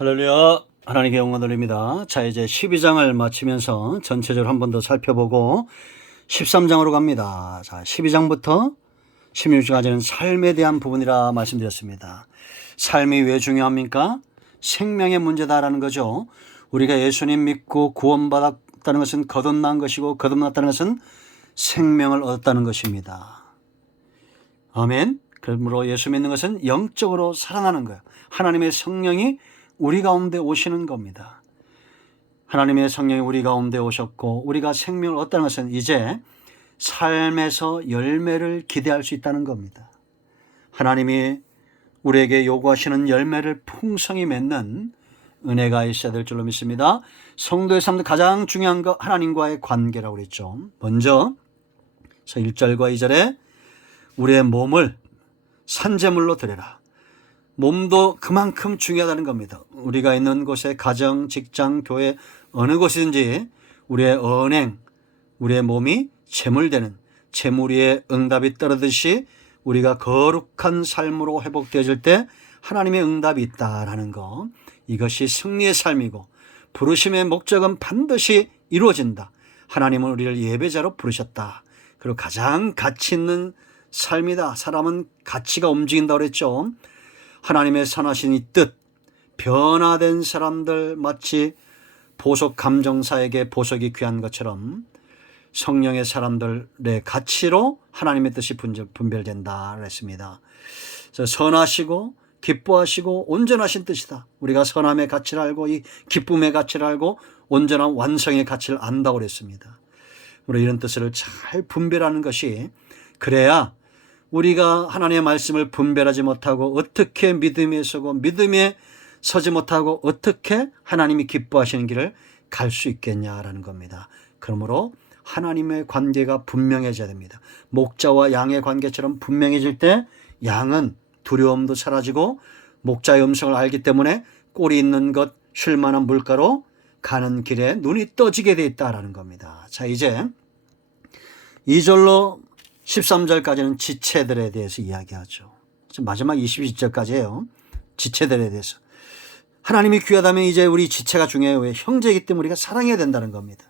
할렐루야. 하나님의 영광 돌립니다. 자, 이제 12장을 마치면서 전체적으로 한 번 더 살펴보고 13장으로 갑니다. 자, 12장부터 16장까지는 삶에 대한 부분이라 말씀드렸습니다. 삶이 왜 중요합니까? 생명의 문제다라는 거죠. 우리가 예수님 믿고 구원받았다는 것은 거듭난 것이고, 거듭났다는 것은 생명을 얻었다는 것입니다. 아멘. 그러므로 예수 믿는 것은 영적으로 살아나는 거예요. 하나님의 성령이 우리 가운데 오시는 겁니다. 하나님의 성령이 우리 가운데 오셨고 우리가 생명을 얻다는 것은 이제 삶에서 열매를 기대할 수 있다는 겁니다. 하나님이 우리에게 요구하시는 열매를 풍성히 맺는 은혜가 있어야 될 줄로 믿습니다. 성도의 삶도 가장 중요한 거 하나님과의 관계라고 그랬죠. 먼저 1절과 2절에 우리의 몸을 산제물로 드려라. 몸도 그만큼 중요하다는 겁니다. 우리가 있는 곳에 가정, 직장, 교회 어느 곳이든지 우리의 언행, 우리의 몸이 제물되는 제물의 응답이 떨어듯이 우리가 거룩한 삶으로 회복되어질 때 하나님의 응답이 있다라는 거, 이것이 승리의 삶이고 부르심의 목적은 반드시 이루어진다. 하나님은 우리를 예배자로 부르셨다. 그리고 가장 가치 있는 삶이다. 사람은 가치가 움직인다고 그랬죠. 하나님의 선하신 이 뜻, 변화된 사람들 마치 보석 감정사에게 보석이 귀한 것처럼 성령의 사람들의 가치로 하나님의 뜻이 분별된다 그랬습니다. 그래서 선하시고 기뻐하시고 온전하신 뜻이다. 우리가 선함의 가치를 알고 이 기쁨의 가치를 알고 온전한 완성의 가치를 안다고 그랬습니다. 우리 이런 뜻을 잘 분별하는 것이, 그래야 우리가 하나님의 말씀을 분별하지 못하고 어떻게 믿음에 서고 믿음에 서지 못하고 어떻게 하나님이 기뻐하시는 길을 갈 수 있겠냐라는 겁니다. 그러므로 하나님의 관계가 분명해져야 됩니다. 목자와 양의 관계처럼 분명해질 때 양은 두려움도 사라지고 목자의 음성을 알기 때문에 꼴이 있는 것, 쉴만한 물가로 가는 길에 눈이 떠지게 돼 있다라는 겁니다. 자, 이제 2절로 13절까지는 지체들에 대해서 이야기하죠. 마지막 22절까지예요. 지체들에 대해서. 하나님이 귀하다면 이제 우리 지체가 중요해요. 왜? 형제이기 때문에 우리가 사랑해야 된다는 겁니다.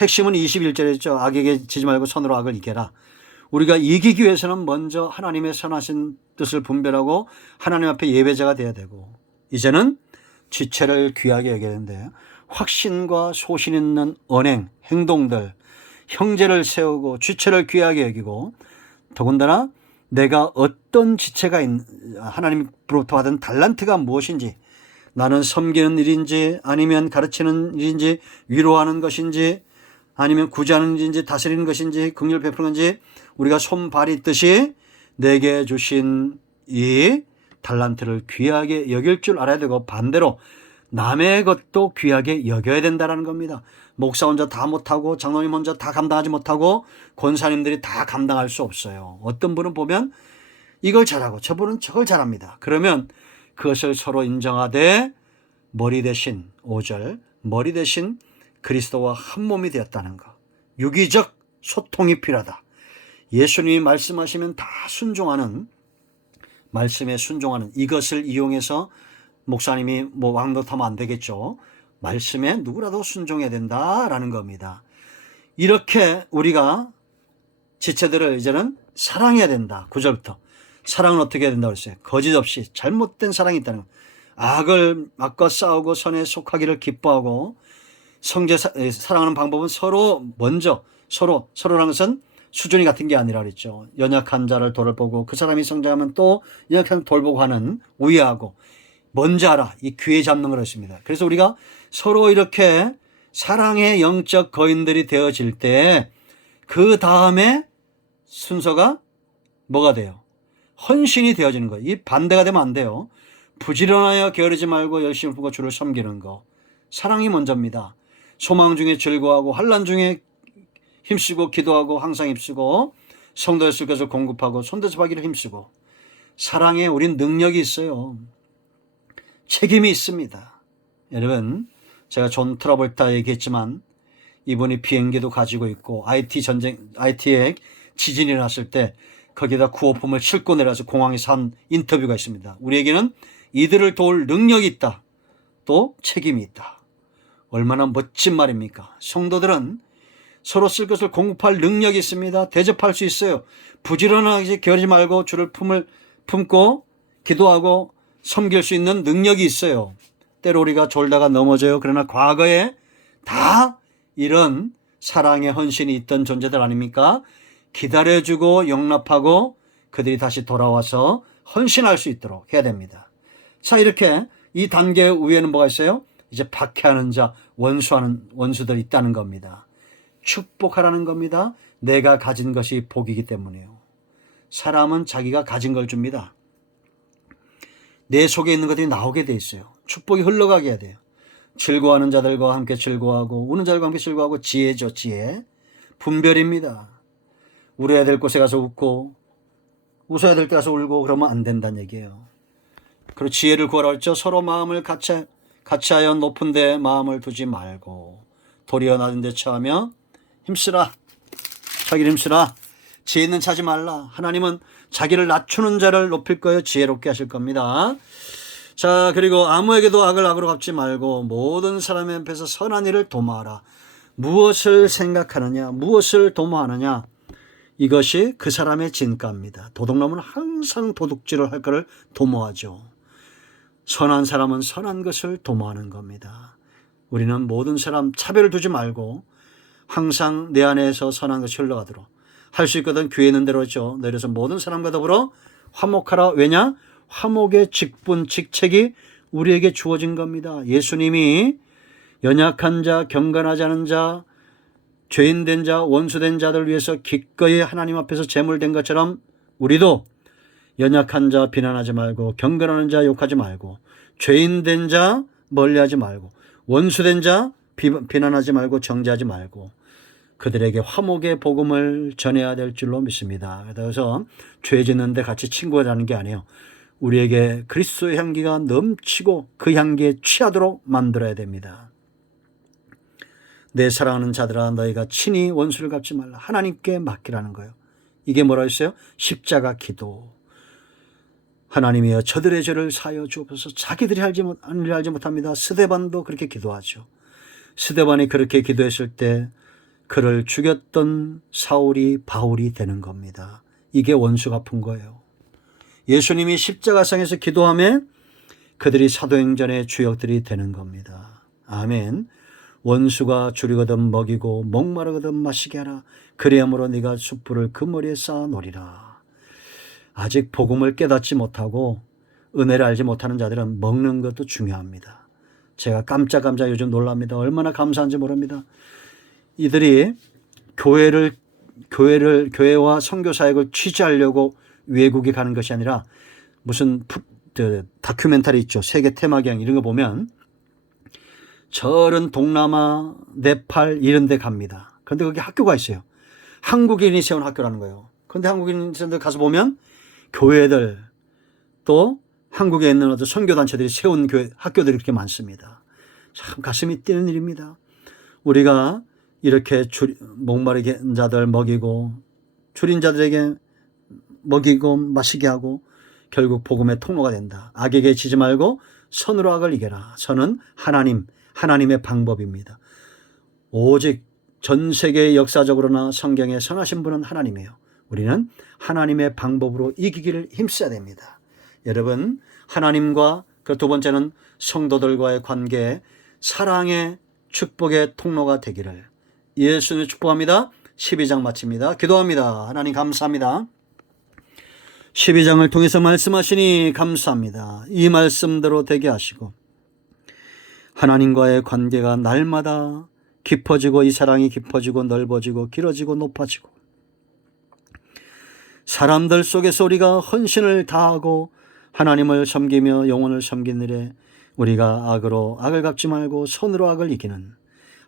핵심은 21절에 있죠. 악에게 지지 말고 선으로 악을 이겨라. 우리가 이기기 위해서는 먼저 하나님의 선하신 뜻을 분별하고 하나님 앞에 예배자가 돼야 되고, 이제는 지체를 귀하게 여겨야 되는데 확신과 소신 있는 언행, 행동들, 형제를 세우고 지체를 귀하게 여기고, 더군다나 내가 어떤 지체가 하나님으로부터 받은 달란트가 무엇인지, 나는 섬기는 일인지 아니면 가르치는 일인지 위로하는 것인지 아니면 구제하는 일인지 다스리는 것인지 긍휼 베푸는 건지, 우리가 손발이 있듯이 내게 주신 이 달란트를 귀하게 여길 줄 알아야 되고, 반대로 남의 것도 귀하게 여겨야 된다는 겁니다. 목사 혼자 다 못하고 장로님 혼자 다 감당하지 못하고 권사님들이 다 감당할 수 없어요. 어떤 분은 보면 이걸 잘하고 저분은 저걸 잘합니다. 그러면 그것을 서로 인정하되 머리 대신, 5절, 머리 대신 그리스도와 한 몸이 되었다는 것. 유기적 소통이 필요하다. 예수님이 말씀하시면 다 순종하는, 말씀에 순종하는, 이것을 이용해서 목사님이 왕노릇하면 안 되겠죠. 말씀에 누구라도 순종해야 된다라는 겁니다. 이렇게 우리가 지체들을 이제는 사랑해야 된다. 9절부터. 사랑은 어떻게 해야 된다고 그랬어요? 거짓 없이 잘못된 사랑이 있다는 것. 악과 싸우고 선에 속하기를 기뻐하고, 사랑하는 방법은 서로라는 것은 수준이 같은 게 아니라 그랬죠. 연약한 자를 돌보고 그 사람이 성장하면 또 연약한 돌보고 하는, 우애하고 먼저 알아. 이 귀에 잡는 걸 했습니다. 그래서 우리가 서로 이렇게 사랑의 영적 거인들이 되어질 때 그 다음에 순서가 뭐가 돼요? 헌신이 되어지는 거예요. 이 반대가 되면 안 돼요. 부지런하여 게으르지 말고 열심히 품고 주를 섬기는 거. 사랑이 먼저입니다. 소망 중에 즐거워하고 환난 중에 힘쓰고 기도하고 항상 힘쓰고 성도의 속에서 공급하고 손대접하기를 힘쓰고. 사랑에 우린 능력이 있어요. 책임이 있습니다. 여러분, 제가 존 트라볼타 얘기했지만 이분이 비행기도 가지고 있고 IT에 지진이 났을 때 거기다 구호품을 싣고 내려서 공항에서 한 인터뷰가 있습니다. 우리에게는 이들을 도울 능력이 있다. 또 책임이 있다. 얼마나 멋진 말입니까? 성도들은 서로 쓸 것을 공급할 능력이 있습니다. 대접할 수 있어요. 부지런하게 게으르지 말고 주를 품고 기도하고 섬길 수 있는 능력이 있어요. 때로 우리가 졸다가 넘어져요. 그러나 과거에 다 이런 사랑의 헌신이 있던 존재들 아닙니까? 기다려주고 용납하고 그들이 다시 돌아와서 헌신할 수 있도록 해야 됩니다. 자, 이렇게 이 단계 위에는 뭐가 있어요? 이제 박해하는 자, 원수하는 원수들이 있다는 겁니다. 축복하라는 겁니다. 내가 가진 것이 복이기 때문이에요. 사람은 자기가 가진 걸 줍니다. 내 속에 있는 것들이 나오게 돼 있어요. 축복이 흘러가게 해야 돼요. 즐거워하는 자들과 함께 즐거워하고 우는 자들과 함께 즐거워하고 지혜죠. 지혜. 분별입니다. 울어야 될 곳에 가서 웃고 웃어야 될 때 가서 울고 그러면 안 된다는 얘기예요. 그리고 지혜를 구하라 했죠. 서로 마음을 같이하여 높은 데 마음을 두지 말고 도리어 낮은 데 처하며 힘쓰라. 자기를 힘쓰라. 지혜 있는 차지 말라. 하나님은 자기를 낮추는 자를 높일 거예요. 지혜롭게 하실 겁니다. 자, 그리고 아무에게도 악을 악으로 갚지 말고 모든 사람의 앞에서 선한 일을 도모하라. 무엇을 생각하느냐, 무엇을 도모하느냐, 이것이 그 사람의 진가입니다. 도둑놈은 항상 도둑질을 할 것을 도모하죠. 선한 사람은 선한 것을 도모하는 겁니다. 우리는 모든 사람 차별을 두지 말고 항상 내 안에서 선한 것이 흘러가도록 할 수 있거든. 교회 있는 대로 했죠. 내려서 모든 사람과 더불어 화목하라. 왜냐? 화목의 직분, 직책이 우리에게 주어진 겁니다. 예수님이 연약한 자, 경건하지 않은 자, 죄인된 자, 원수된 자들 위해서 기꺼이 하나님 앞에서 제물된 것처럼 우리도 연약한 자 비난하지 말고 경건하는 자 욕하지 말고 죄인된 자 멀리하지 말고 원수된 자 비난하지 말고 정죄하지 말고 그들에게 화목의 복음을 전해야 될 줄로 믿습니다. 그래서 죄 짓는데 같이 친구가 되는 게 아니에요. 우리에게 그리스도의 향기가 넘치고 그 향기에 취하도록 만들어야 됩니다. 내 사랑하는 자들아 너희가 친히 원수를 갚지 말라. 하나님께 맡기라는 거예요. 이게 뭐라 했어요? 십자가 기도. 하나님이여 저들의 죄를 사하여 주옵소서. 자기들이 알지 못합니다. 스데반도 그렇게 기도하죠. 스데반이 그렇게 기도했을 때 그를 죽였던 사울이 바울이 되는 겁니다. 이게 원수 갚은 거예요. 예수님이 십자가상에서 기도하며 그들이 사도행전의 주역들이 되는 겁니다. 아멘. 원수가 줄이거든 먹이고 목마르거든 마시게 하라. 그리함으로 네가 숯불을 그 머리에 쌓아 놓으리라. 아직 복음을 깨닫지 못하고 은혜를 알지 못하는 자들은 먹는 것도 중요합니다. 제가 깜짝깜짝 요즘 놀랍니다. 얼마나 감사한지 모릅니다. 이들이 교회와 선교 사역을 취재하려고 외국에 가는 것이 아니라 무슨 다큐멘터리 있죠. 세계 테마기행 이런 거 보면 저런 동남아, 네팔 이런 데 갑니다. 그런데 거기 학교가 있어요. 한국인이 세운 학교라는 거예요. 그런데 한국인들 가서 보면 교회들 또 한국에 있는 어떤 선교단체들이 세운 학교들이 그렇게 많습니다. 참 가슴이 뛰는 일입니다. 우리가 이렇게 목마르게 자들 먹이고 줄인 자들에게 먹이고 마시게 하고 결국 복음의 통로가 된다. 악에게 지지 말고 선으로 악을 이겨라. 선은 하나님의 방법입니다. 오직 전 세계 역사적으로나 성경에 선하신 분은 하나님이에요. 우리는 하나님의 방법으로 이기기를 힘써야 됩니다. 여러분, 하나님과 그 두 번째는 성도들과의 관계에 사랑의 축복의 통로가 되기를 예수님을 축복합니다. 12장 마칩니다. 기도합니다. 하나님 감사합니다. 12장을 통해서 말씀하시니 감사합니다. 이 말씀대로 되게 하시고 하나님과의 관계가 날마다 깊어지고 이 사랑이 깊어지고 넓어지고 길어지고 높아지고 사람들 속에서 우리가 헌신을 다하고 하나님을 섬기며 영혼을 섬기는 일에 우리가 악을 갚지 말고 선으로 악을 이기는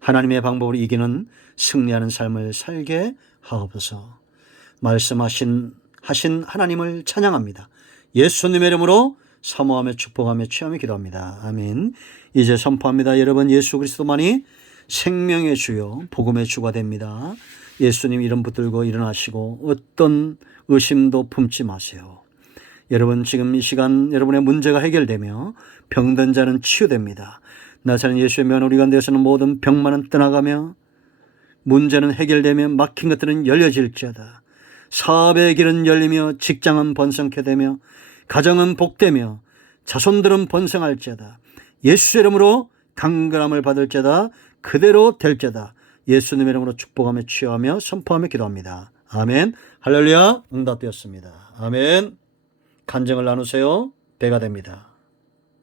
하나님의 방법으로 이기는 승리하는 삶을 살게 하옵소서. 말씀하신 하나님을 찬양합니다. 예수님의 이름으로 사모하며 축복하며 취하며 기도합니다. 아멘. 이제 선포합니다. 여러분, 예수 그리스도만이 생명의 주요 복음의 주가 됩니다. 예수님 이름 붙들고 일어나시고 어떤 의심도 품지 마세요. 여러분 지금 이 시간 여러분의 문제가 해결되며 병든 자는 치유됩니다. 나사렛 예수의 명 우리 가운데서는 모든 병만은 떠나가며 문제는 해결되며 막힌 것들은 열려질지어다. 사업의 길은 열리며 직장은 번성케 되며 가정은 복되며 자손들은 번성할지어다. 예수 이름으로 강건함을 받을지어다. 그대로 될지어다. 예수님 이름으로 축복하며 치유하며 선포하며 기도합니다. 아멘. 할렐루야. 응답되었습니다. 아멘. 간증을 나누세요. 배가 됩니다.